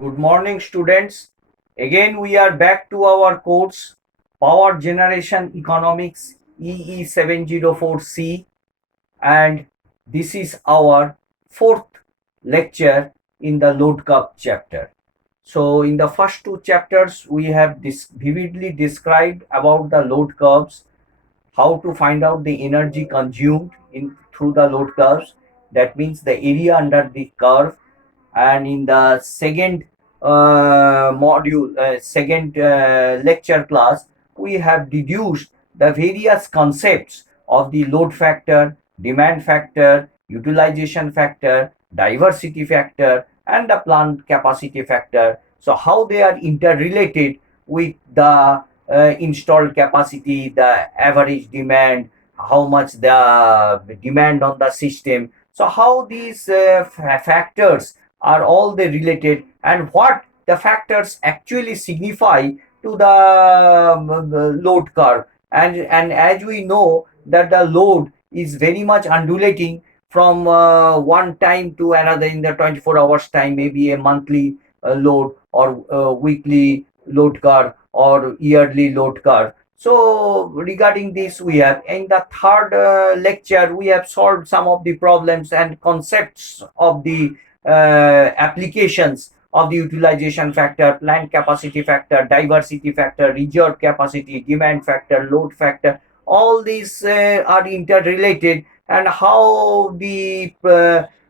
Good morning, students. Again, we are back to our course Power Generation Economics EE704C, and this is our fourth lecture in the load curve chapter. So, in the first two chapters, we have vividly described about the load curves, how to find out the energy consumed in through the load curves. That means the area under the curve. And in the second lecture class, we have deduced the various concepts of the load factor, demand factor, utilization factor, diversity factor, and the plant capacity factor. So how they are interrelated with the installed capacity, the average demand, how much the demand on the system. So how these factors are all they related, and what the factors actually signify to the load curve. And as we know that the load is very much undulating from one time to another in the 24 hours time, maybe a monthly load or weekly load curve or yearly load curve. So regarding this, we have in the third lecture we have solved some of the problems and concepts of the applications of the utilization factor, plant capacity factor, diversity factor, reserve capacity, demand factor, load factor. All these are interrelated, and how the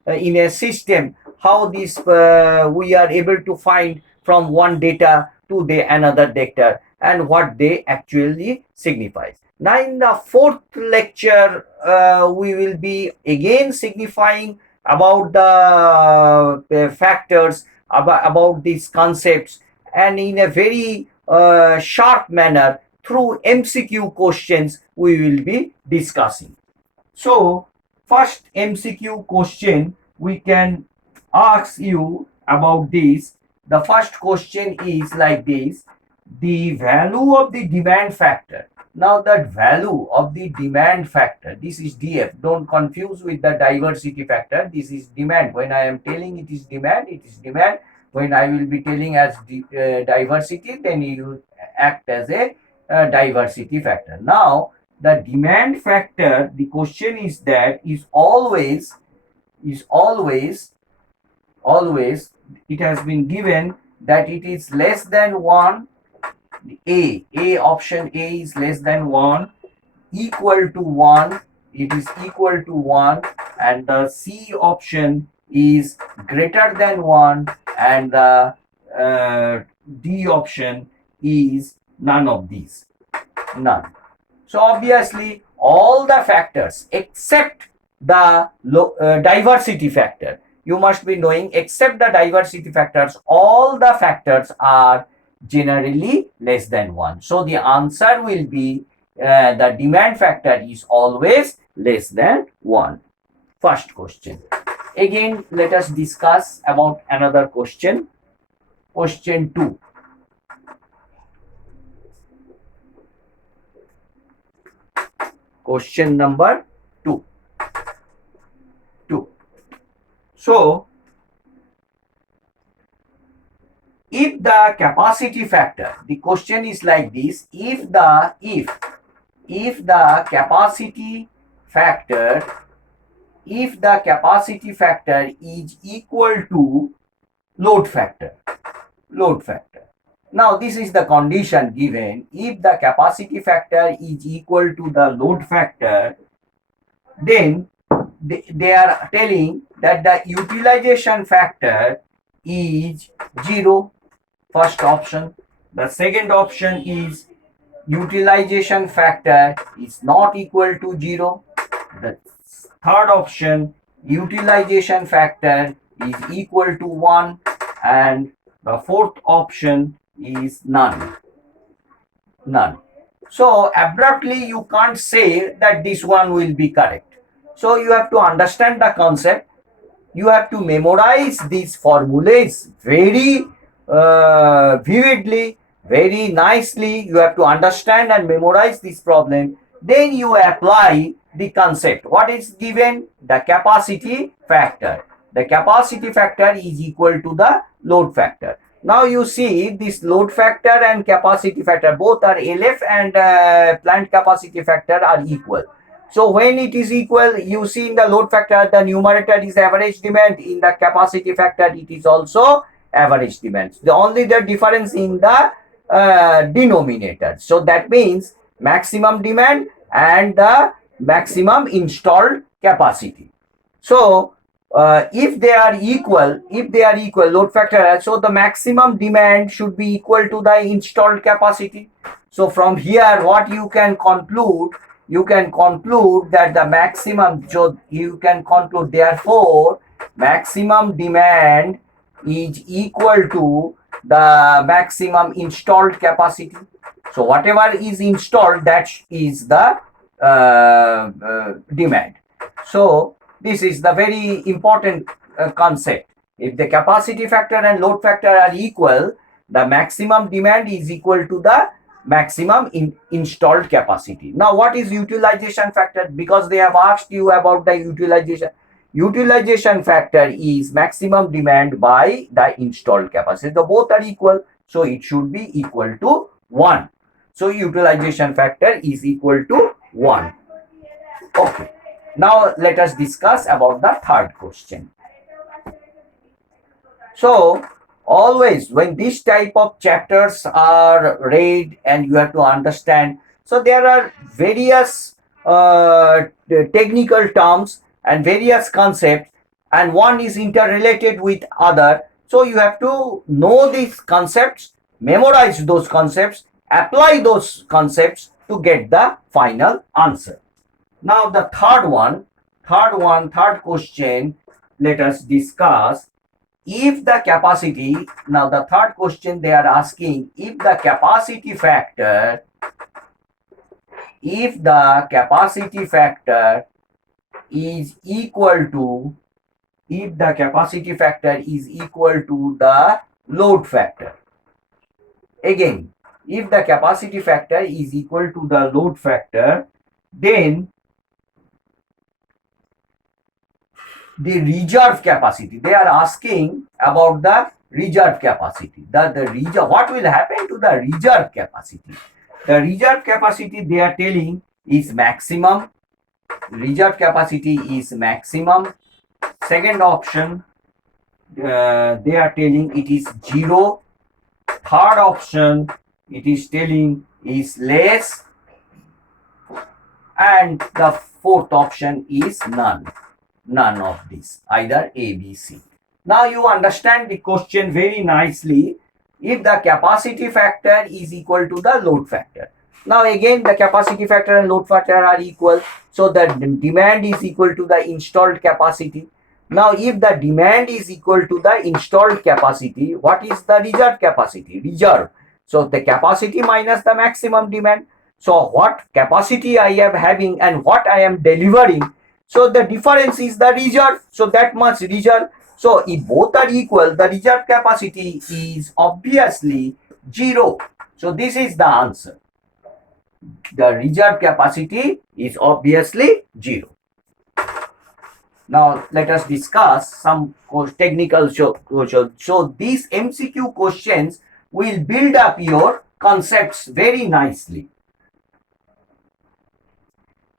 in a system, how this we are able to find from one data to the another data, and what they actually signifies. Now in the fourth lecture, we will be again signifying about the factors, about these concepts, and in a very sharp manner through MCQ questions we will be discussing. So first MCQ question we can ask you about this. The first question is like this: the value of the demand factor. Now that value of the demand factor, this is DF. Don't confuse with the diversity factor. This is demand. When I am telling it is demand, it is demand. When I will be telling as diversity, then you act as a diversity factor. Now the demand factor, the question is that is always it has been given that it is less than 1. A option A is less than 1, equal to 1, it is equal to 1, and the C option is greater than 1, and the D option is none of these. None. So obviously all the factors except the diversity factor, you must be knowing, except the diversity factors, all the factors are generally less than 1. So the answer will be the demand factor is always less than 1. First question. Again, let us discuss about another question. Question 2. Question number 2. So, if the capacity factor, the question is like this: if the capacity factor, if the capacity factor is equal to load factor. Now this is the condition given: if the capacity factor is equal to the load factor, then they are telling that the utilization factor is 0. First option. The second option is utilization factor is not equal to 0. The third option, utilization factor is equal to 1, and the fourth option is none. So abruptly you can't say that this one will be correct. So you have to understand the concept. You have to memorize these formulas very vividly, very nicely. You have to understand and memorize this problem. Then you apply the concept. What is given? The capacity factor. the capacity factor is equal to the load factor. Now you see this load factor and capacity factor, both are LF and plant capacity factor are equal. So when it is equal, you see in the load factor, the numerator is average demand. In the capacity factor, it is also average demand. Only the difference in the denominator. So that means maximum demand and the maximum installed capacity. So if they are equal, load factor, so the maximum demand should be equal to the installed capacity. So from here, what you can conclude, that the maximum, so you can conclude, therefore maximum demand is equal to the maximum installed capacity. So whatever is installed, that is the demand. So this is the very important concept. If the capacity factor and load factor are equal, the maximum demand is equal to the maximum installed capacity. Now what is utilization factor? Because they have asked you about the utilization factor is maximum demand by the installed capacity. So both are equal, so it should be equal to 1. So utilization factor is equal to 1. Okay, now let us discuss about the third question. So always when this type of chapters are read and you have to understand, so there are various technical terms and various concepts, and one is interrelated with other. So you have to know these concepts, memorize those concepts, apply those concepts to get the final answer. Now the third question, let us discuss. If the capacity, now the third question they are asking, if the capacity factor is equal to, the load factor. Again, if the capacity factor is equal to the load factor, then the reserve capacity, they are asking about the reserve capacity. What will happen to the reserve capacity? The reserve capacity they are telling is maximum. Reserve capacity is maximum. Second option, they are telling it is 0. Third option, it is telling is less. And the fourth option is none. None of this, either A, B, C. Now you understand the question very nicely. If the capacity factor is equal to the load factor. Now again the capacity factor and load factor are equal. So the demand is equal to the installed capacity. Now if the demand is equal to the installed capacity, what is the reserve capacity? Reserve. So the capacity minus the maximum demand. So what capacity I am having and what I am delivering, so the difference is the reserve. So that much reserve. So if both are equal, the reserve capacity is obviously 0. So this is the answer. The reserve capacity is obviously 0. Now let us discuss some technical questions. So these MCQ questions will build up your concepts very nicely.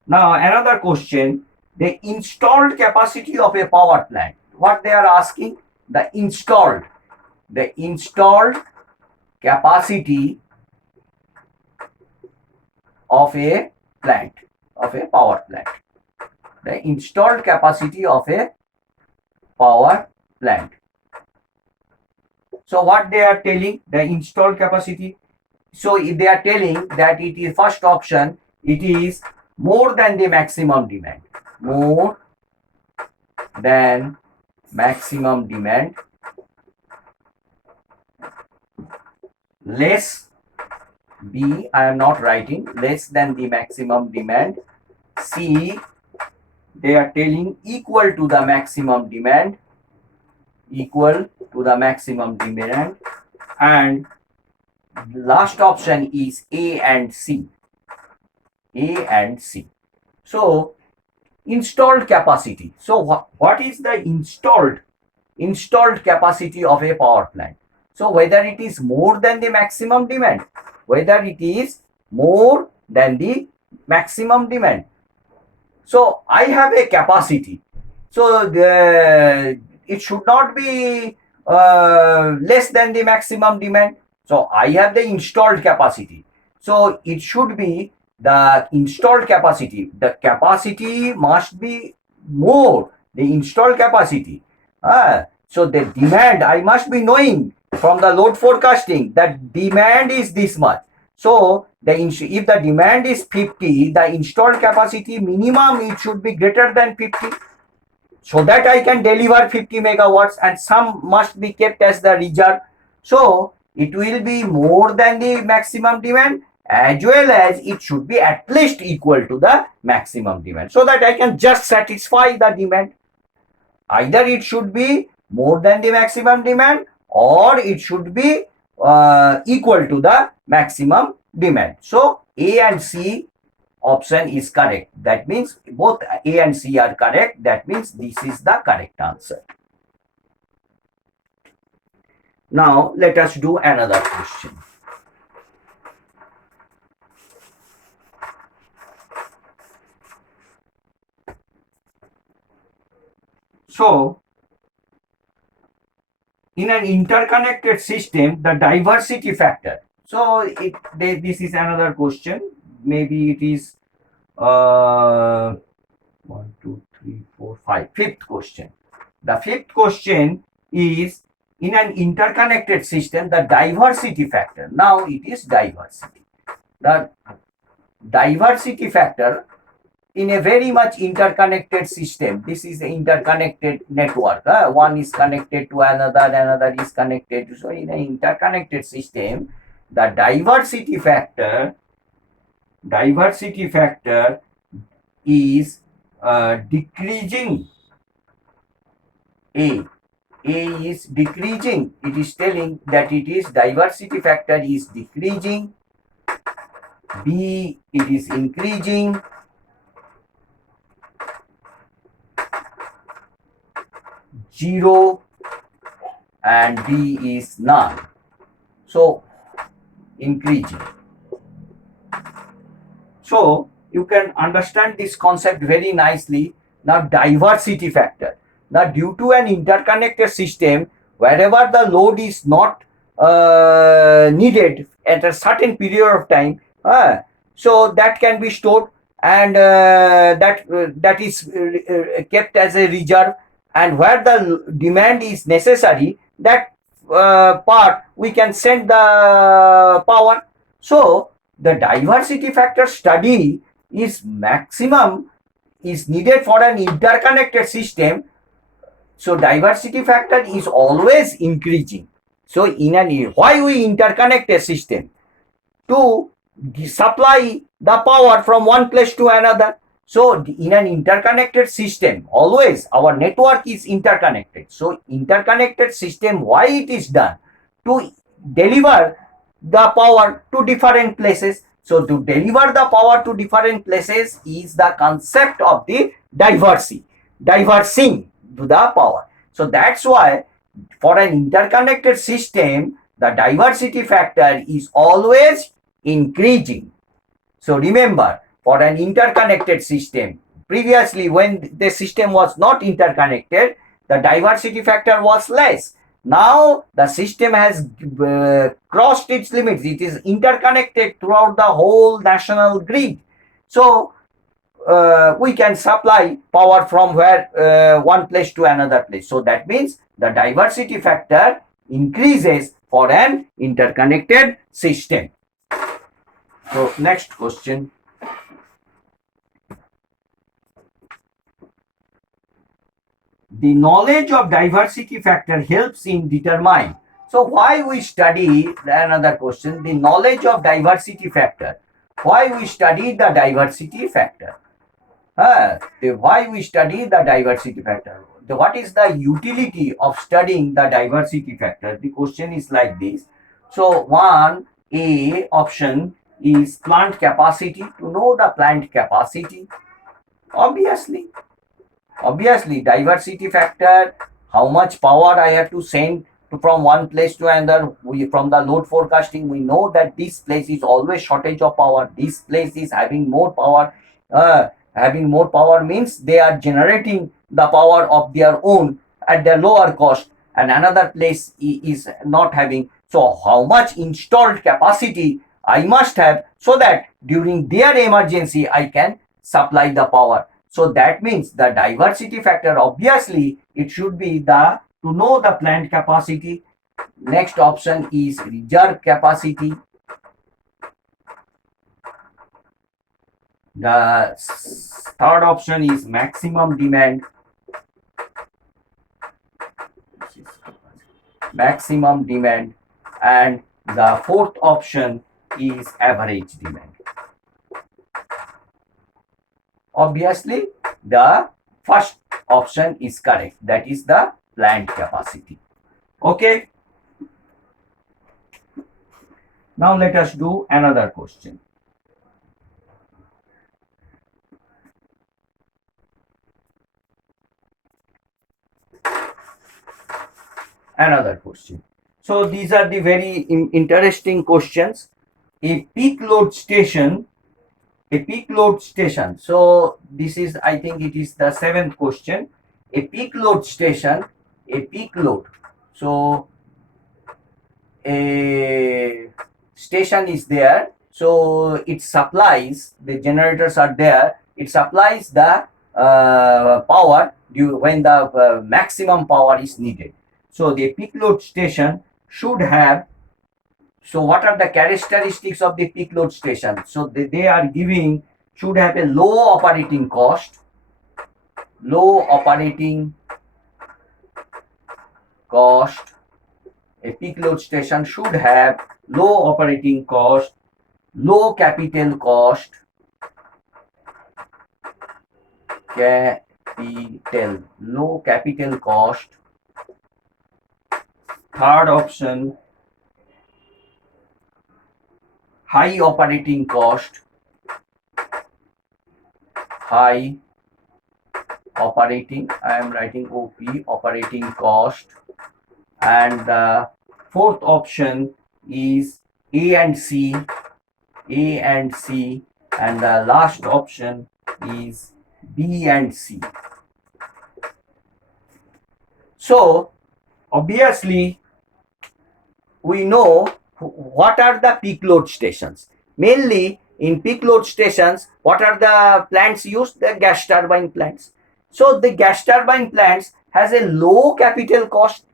Now another question, the installed capacity of a power plant. What they are asking? The installed capacity of a plant, of a power plant. The installed capacity of a power plant. So what they are telling, the installed capacity. So if they are telling that it is first option, it is more than the maximum demand. More than maximum demand. Less, B, I am not writing, less than the maximum demand. C, they are telling equal to the maximum demand. Equal to the maximum demand. And last option is A and C. A and C. So installed capacity. So what is the installed capacity of a power plant? So whether it is more than the maximum demand, whether it is more than the maximum demand. So I have a capacity. So it should not be less than the maximum demand. So I have the installed capacity. So it should be the installed capacity. The capacity must be more, the installed capacity. So the demand, I must be knowing from the load forecasting that demand is this much. So if the demand is 50, the installed capacity minimum it should be greater than 50, so that I can deliver 50 megawatts, and some must be kept as the reserve. So it will be more than the maximum demand, as well as it should be at least equal to the maximum demand, so that I can just satisfy the demand. Either it should be more than the maximum demand, or it should be equal to the maximum demand. So A and C option is correct. That means both A and C are correct. That means this is the correct answer. Now let us do another question. So in an interconnected system, the diversity factor. So this is another question. Maybe it is 1, 2, 3, 4, 5. Fifth question. The fifth question is, in an interconnected system, the diversity factor. Now it is diversity. The diversity factor in a very much interconnected system. This is an interconnected network. One is connected to another, another is connected to. So in an interconnected system, the diversity factor is decreasing. A is decreasing. It is telling that it is diversity factor is decreasing. B, it is increasing. Zero, and D is none. So increasing. So you can understand this concept very nicely. Now diversity factor. Now due to an interconnected system, wherever the load is not needed at a certain period of time, so that can be stored, and that is kept as a reserve, and where the demand is necessary, that part we can send the power. So the diversity factor study is maximum is needed for an interconnected system. So diversity factor is always increasing. So why we interconnect a system? To supply the power from one place to another. So in an interconnected system, always our network is interconnected. So interconnected system, why it is done? To deliver the power to different places. So to deliver the power to different places is the concept of the diversing to the power. So that's why for an interconnected system, the diversity factor is always increasing. So remember, for an interconnected system, previously when the system was not interconnected, the diversity factor was less. Now the system has crossed its limits. It is interconnected throughout the whole national grid. So we can supply power from one place to another place. So that means the diversity factor increases for an interconnected system. So next question. The knowledge of diversity factor helps in determine. So why we study, another question, the knowledge of diversity factor. Why we study the diversity factor? Why we study the diversity factor? What is the utility of studying the diversity factor? The question is like this. So 1A option is plant capacity, to know the plant capacity. Obviously, diversity factor, how much power I have to send from one place to another. From the load forecasting, we know that this place is always shortage of power, this place is having more power. Having more power means they are generating the power of their own at their lower cost, and another place is not having. So how much installed capacity I must have, so that during their emergency I can supply the power. So that means the diversity factor, obviously, it should be the to know the plant capacity. Next option is reserve capacity. The third option is maximum demand. Maximum demand. And the fourth option is average demand. Obviously, the first option is correct. That is the plant capacity. Okay. Now let us do another question. Another question. So these are the very interesting questions. A peak load station. So this is, I think it is the seventh question. A peak load station. A peak load. So a station is there. So it supplies, the generators are there. It supplies the power when the maximum power is needed. So the peak load station should have. So what are the characteristics of the peak load station? So they are giving, should have a low operating cost. Low operating cost. A peak load station should have low operating cost, low capital cost. Low capital cost. Third option, high operating cost. High operating, I am writing OP, operating cost. And the fourth option is A and C. And the last option is B and C. So obviously we know what are the peak load stations. Mainly in peak load stations, what are the plants used? The gas turbine plants. So the gas turbine plants has a low capital cost.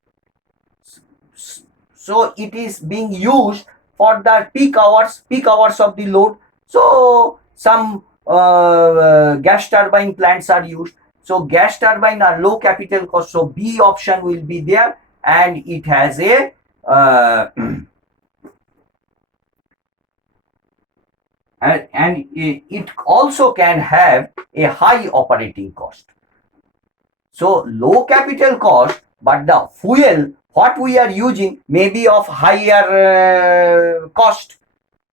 So it is being used for the peak hours of the load. So some gas turbine plants are used. So gas turbine are low capital cost. So B option will be there, and it has a and it also can have a high operating cost. So low capital cost, but the fuel what we are using may be of higher cost.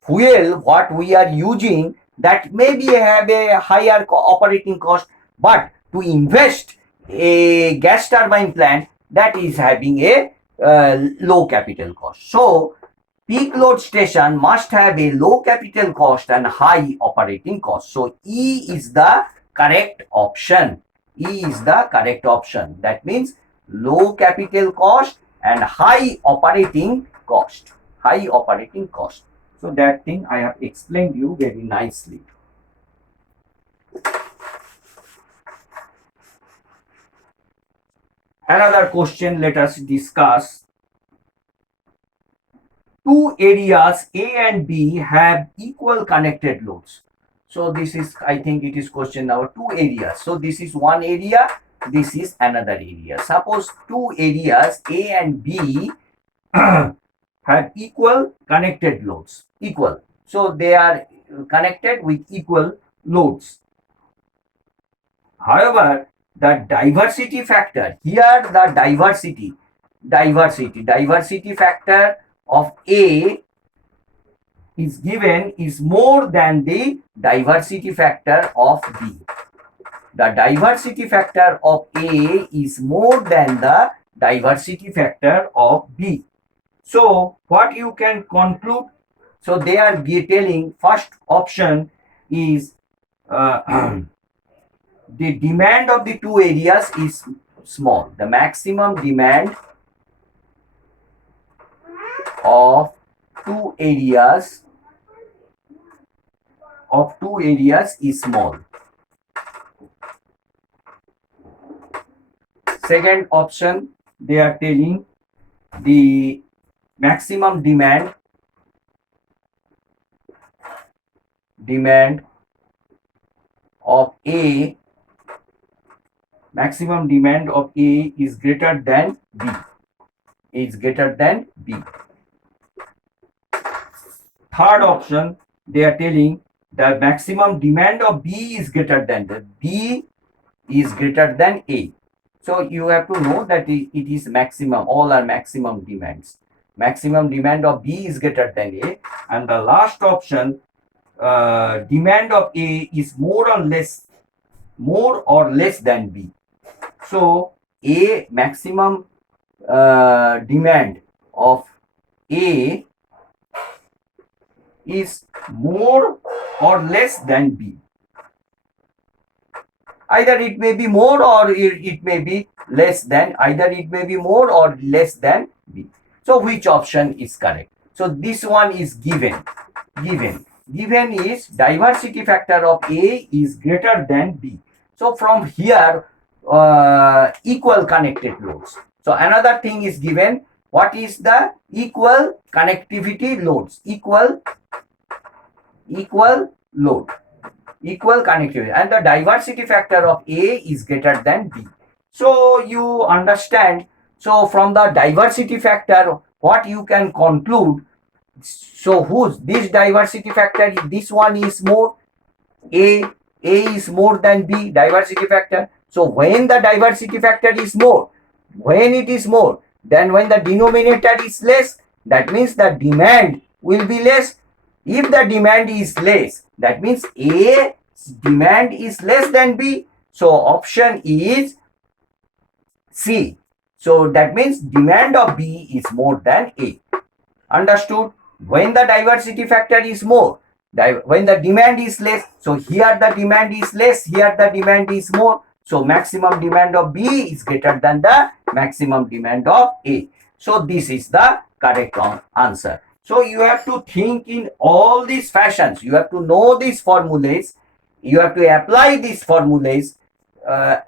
Fuel what we are using, that maybe have a higher operating cost, but to invest a gas turbine plant, that is having a low capital cost. So peak load station must have a low capital cost and high operating cost. So E is the correct option. E is the correct option. That means low capital cost and high operating cost. High operating cost. So that thing I have explained you very nicely. Another question, let us discuss. Two areas A and B have equal connected loads. So this is, I think it is question number, two areas. So this is one area, this is another area. Suppose two areas A and B have equal connected loads. Equal. So they are connected with equal loads. However, the diversity factor, here the diversity factor of A is given is more than the diversity factor of B. the diversity factor of A is more than the diversity factor of B. So what you can conclude? So they are telling first option is the demand of the two areas is small. The maximum demand of two areas is small. Second option, they are telling the maximum demand of A is greater than B. Third option, they are telling the maximum demand of B is greater than A. So you have to know that it is maximum, all are maximum demands. Maximum demand of B is greater than A. And the last option, demand of A is more or less than B. So A maximum demand of A is more or less than B. Either it may be more or it may be less than, B. So which option is correct? So this one is given. Given is diversity factor of A is greater than B. So from here, equal connected loads. So another thing is given. What is the equal connectivity loads? Equal load. Equal connectivity, and the diversity factor of A is greater than B. So you understand. So from the diversity factor, what you can conclude? So this diversity factor? This one is more. A is more than B diversity factor. So when the diversity factor is more, then when the denominator is less, that means the demand will be less. If the demand is less, that means A demand is less than B. So option is C. So that means demand of B is more than A. Understood? When the diversity factor is more, when the demand is less, so here the demand is less, here the demand is more. So maximum demand of B is greater than the maximum demand of A. So this is the correct answer. So you have to think in all these fashions. You have to know these formulas. You have to apply these formulas,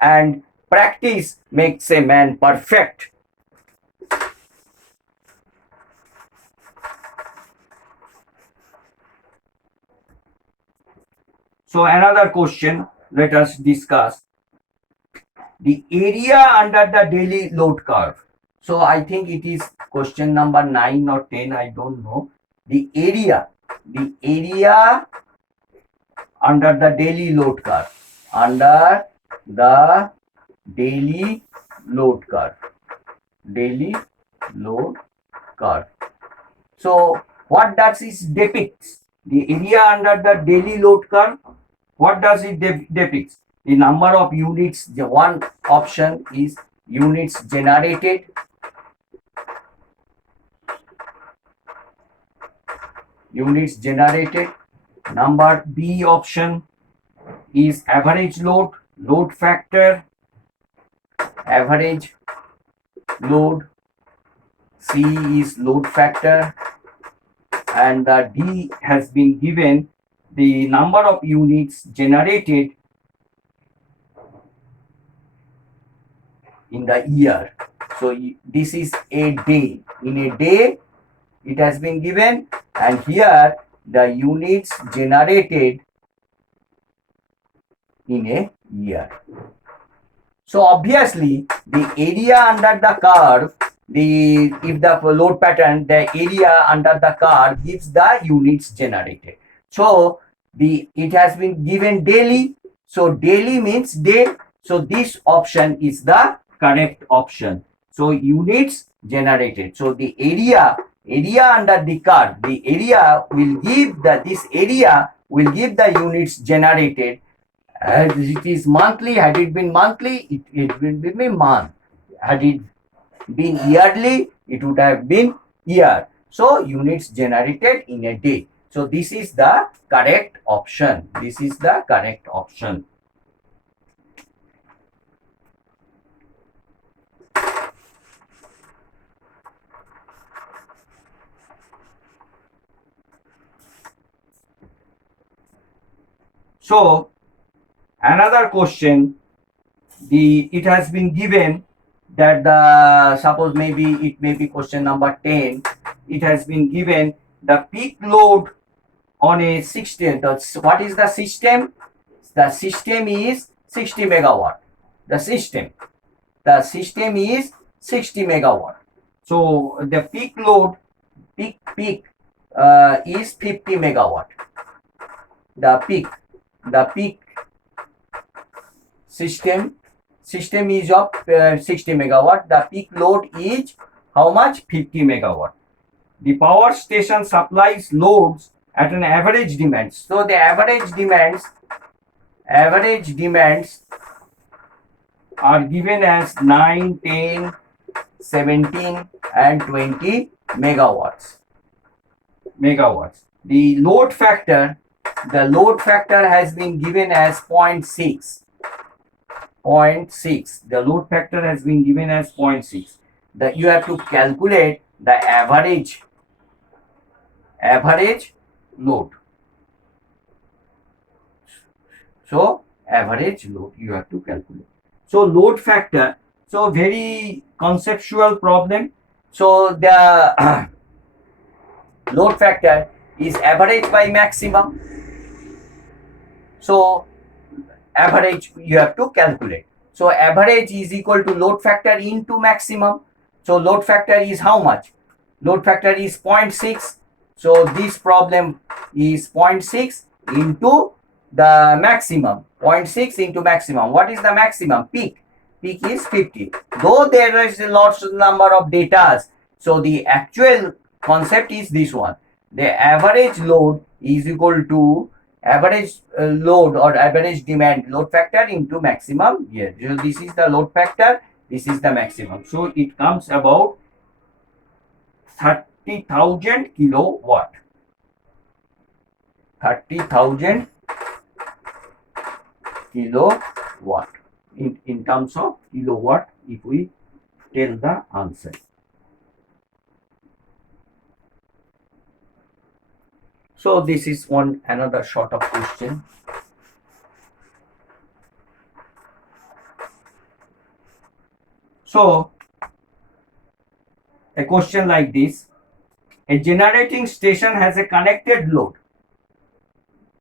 and practice makes a man perfect. So another question, let us discuss the area under the daily load curve. So I think it is question number 9 or 10, I don't know. The area under the daily load curve. So what does it depicts? The area under the daily load curve, what does it depicts? The number of units. The one option is units generated. Number B option is average load factor, average load. C is load factor, and the D has been given the number of units generated in the year. So this is a day. In a day, it has been given, and here the units generated in a year. So obviously the area under the curve, if the load pattern, the area under the curve gives the units generated. So it has been given daily. So daily means day. So this option is the correct option. So units generated. So the area under the curve, this area will give the units generated, As it is monthly, had it been monthly, it will be month. Had it been yearly, it would have been year. So units generated in a day. So this is the correct option. This is the correct option. So another question, it has been given that the, suppose maybe it may be question number 10, it has been given the peak load on a system. What is the system? The system is 60 megawatt. The system is 60 megawatt. So the peak load, peak is 50 megawatt. The peak system is of 60 megawatt. The peak load is how much? 50 megawatt. The power station supplies loads at an average demand. So the average demands are given as 9, 10, 17 and 20 megawatts. The load factor has been given as 0.6. The load factor has been given as 0.6. You have to calculate the average load. So average load you have to calculate. So load factor, so very conceptual problem. So the load factor is average by maximum. So average you have to calculate. So average is equal to load factor into maximum. So load factor is how much? Load factor is 0.6. So this problem is 0.6 into the maximum. 0.6 into maximum. What is the maximum? Peak is 50. Though there is a lots of number of datas, so the actual concept is this one. The average load is equal to average load or average demand, load factor into maximum here. So this is the load factor, this is the maximum. So it comes about 30,000 kilowatt. 30,000 kilowatt in terms of kilowatt if we tell the answer. So this is another sort of question. So a question like this: a generating station has a connected load.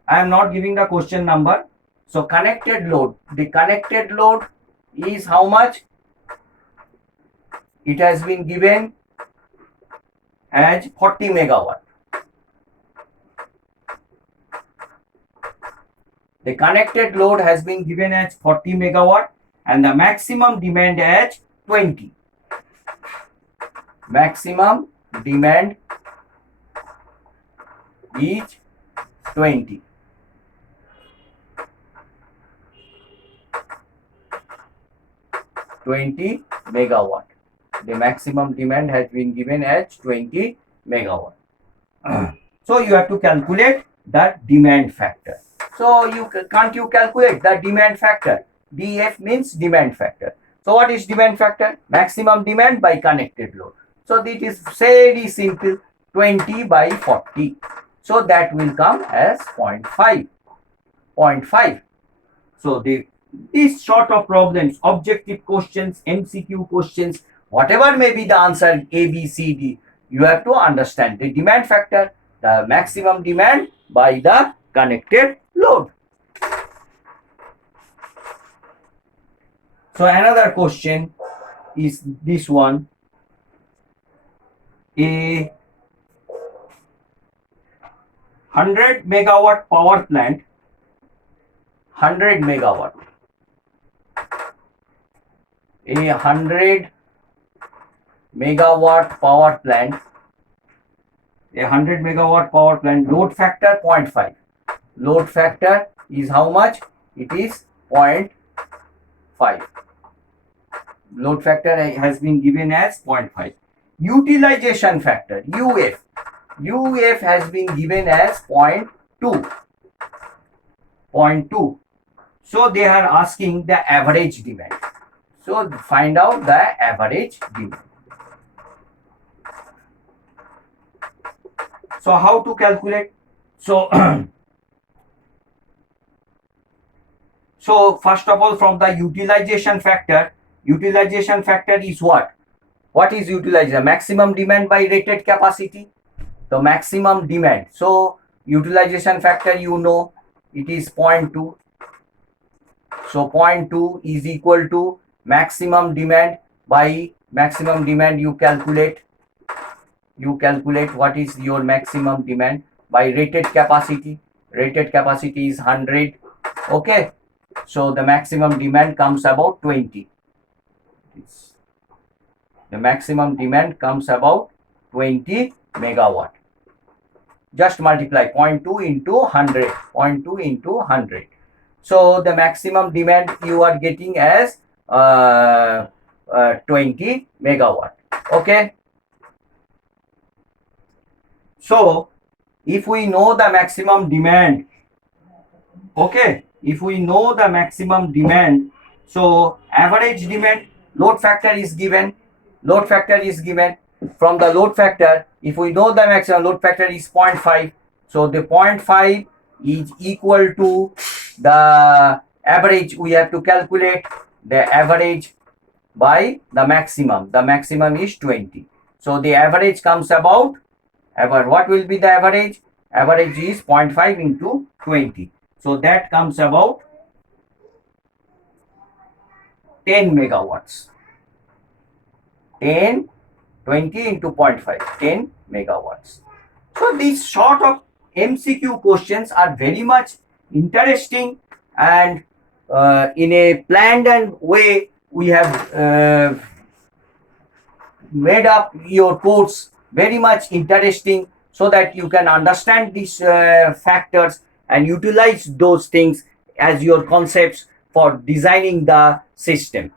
I am not giving the question number. So connected load, the connected load is how much? It has been given as 40 megawatt. The connected load has been given as 40 megawatt and the maximum demand as 20. Maximum demand is 20. Megawatt. The maximum demand has been given as 20 megawatt. So you have to calculate the demand factor. So can't you calculate the demand factor? DF means demand factor. So what is demand factor? Maximum demand by connected load. So it is very simple, 20 by 40. So that will come as 0.5. 0.5. So these sort of problems, objective questions, MCQ questions, whatever may be the answer A, B, C, D, you have to understand the demand factor, the maximum demand by the connected load. So another question is this one. A 100 megawatt power plant, 100 megawatt. A 100 megawatt power plant, load factor 0.5. Load factor is how much? It is 0.5. Load factor has been given as 0.5. Utilization factor UF has been given as 0.2. So they are asking the average demand. So find out the average demand. So how to calculate? So so first of all, from the utilization factor is what? What is utilization? Maximum demand by rated capacity. The maximum demand. So utilization factor, you know, it is 0.2. So 0.2 is equal to maximum demand. By maximum demand, you calculate what is your maximum demand by rated capacity. Rated capacity is 100. Okay, so the maximum demand comes about 20. The maximum demand comes about 20 megawatt. Just multiply 0.2 into 100. 0.2 into 100. So the maximum demand you are getting as 20 megawatt. Okay. So if we know the maximum demand, okay, if we know the maximum demand, so average demand, load factor is given. Load factor is given. From the load factor, if we know the maximum load factor is 0.5, so the 0.5 is equal to the average. We have to calculate the average by the maximum. The maximum is 20. So the average comes about, what will be the average? Average is 0.5 into 20. So that comes about 10 megawatts. 20 into 0.5, 10 megawatts. So these sort of MCQ questions are very much interesting, and in a planned and way we have made up your course very much interesting, so that you can understand these factors and utilize those things as your concepts for designing the system.